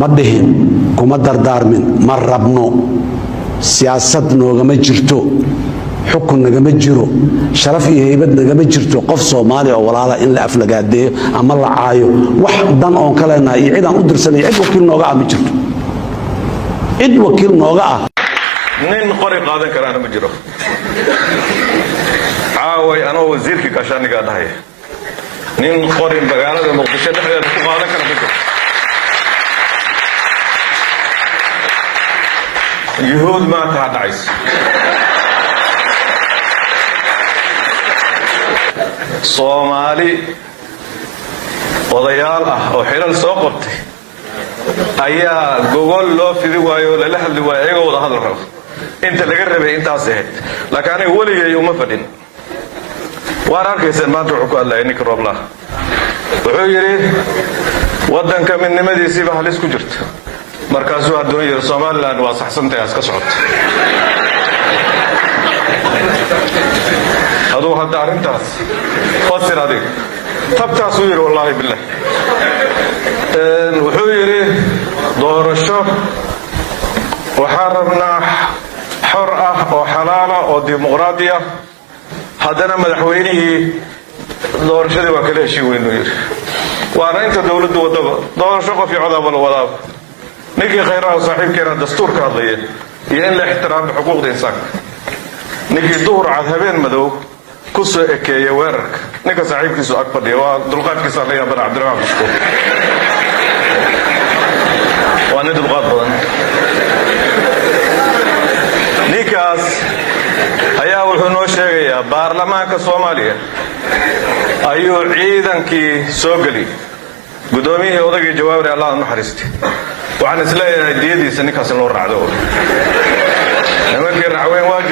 ma dhihin kuma dardaarmin ma rabno siyaasad noogama jirto xukun nagama jiro sharaf iyo haybad nagama jirto qof Soomaali oo walaala in la aflagaadeeyo ama la caayo wax dan oon ka leenahay iyo cid aan u dirsanay cid wakiil nooga ah ma jirto cid wakiil nooga ah nin qori qaadan karaan ma jiro caaway anoo wasiirka gaashaaniga dhahay nin qori magaalada Muqdisho dhexdeeda ku qaadan kara ma jiro yuhuud ma ka dhacays Soomaali odayaal ah oo xilal soo qabtay ayaa gogol loo fidi waayo la hadli waayo ayagoo wada hadal rabo inta laga rabay intaas ahayd laakiin aniga waligay uma fadhin waan arkaysan maanta wuxuu ku hadlayay ninka Roobla wuxuu yiri wadanka midnimadiisa halis ku jirta markaasuu hadduu yiri Soomaaliland waa saxsantahay aska socota هذا هو الدارنتاس فسر هذه تبتع سوير والله بالله وحويري دور الشوف وحرمنا حرة وحلالة وديمقراطية هذانا مدحوينه دور شدي وكله شيء وينوير وانا انت دولة دور شوف في عذاب الوضاب نيجي خيرها صاحب كان دستور كاضية ين الاحترام بحقوق الانسان نيجي دور عذابين مدوك كسو اكيه ويرك نيكا صاحب كيسو اكبر ديوا دلقات كيسو عليها بن عبد الرحمن مشكور وانا دلقات بدن نيكاس هيا وحو نو شيغيا بارلمانكا سوماليا ايو ciidankii soo gali gudoomiyaha odayga jawaabay Allah naxariisti waxaan isleeyahay diyadiisa ninkaas loo raacdo nimankii racweyn waa